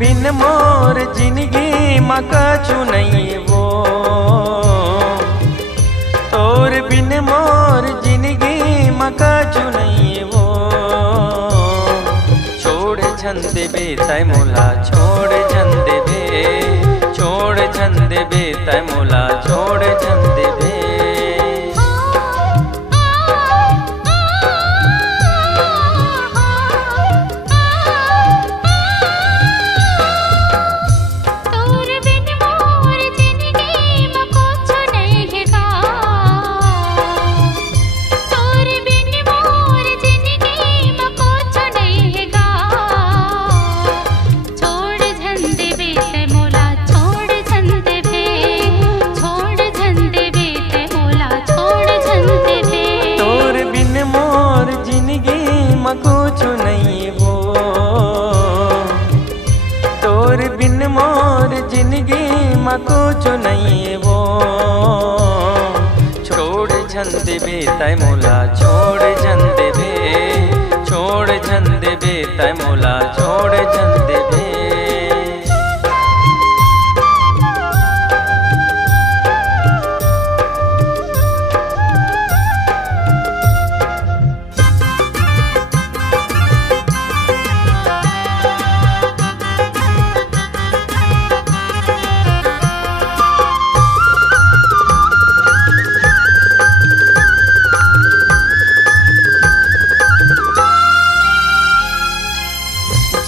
बिन मोर जिंदगी में कछु नहीं वो, तोर बिन मोर जिंदगी में कछु नहीं वो। छोड़ छन देबे तय मोला, छोड़ छन देबे, छोड़ छन देबे तय मोला, छोड़ छन देबे। कुछ नहीं वो, तोर बिन मोर जिंदगी में कुछ नहीं वो। छोड़ छन देबे तय मोला, छोड़ छन देबे, छोड़ छन देबे तय मोला, छोड़ छन देबे।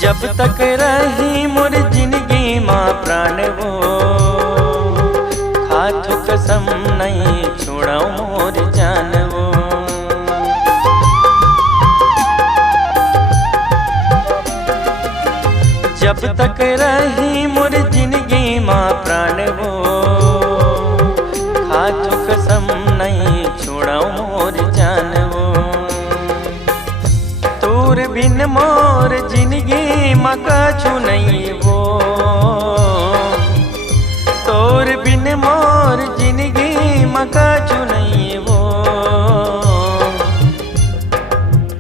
जब तक रही मोर जिंदगी माँ प्राण वो, खाथु कसम नहीं छोड़ाऊ मोर जान वो। जब तक रही मोर जिंदगी माँ प्राण वो, खाथु कसम नहीं छोड़ाऊ मोर जान वो। तोर बिन मोर जिंदगी में कछु नहीं वो, तोर बिन मोर जिंदगी में कछु नहीं वो।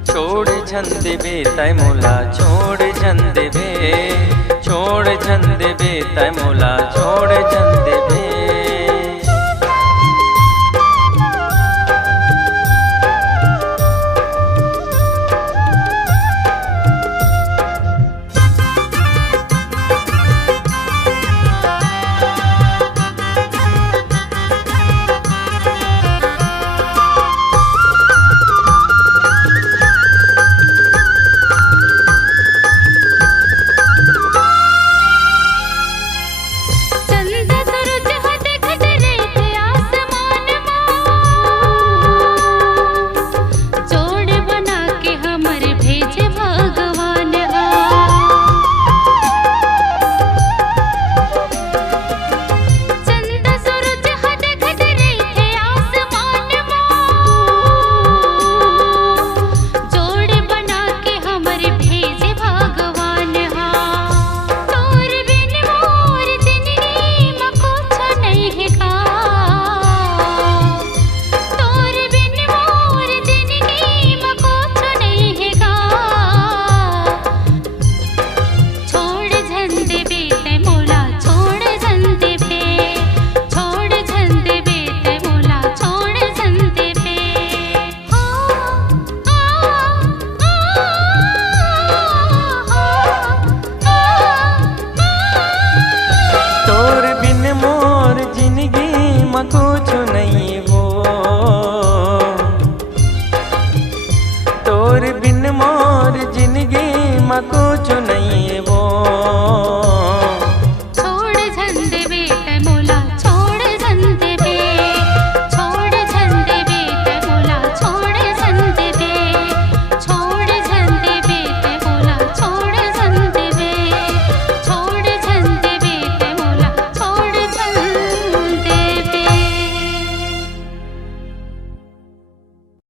छोड़ छन देबे तय मोला, छोड़ छन देबे, छोड़ छन देबे तय मोला, छोड़ छन देबे।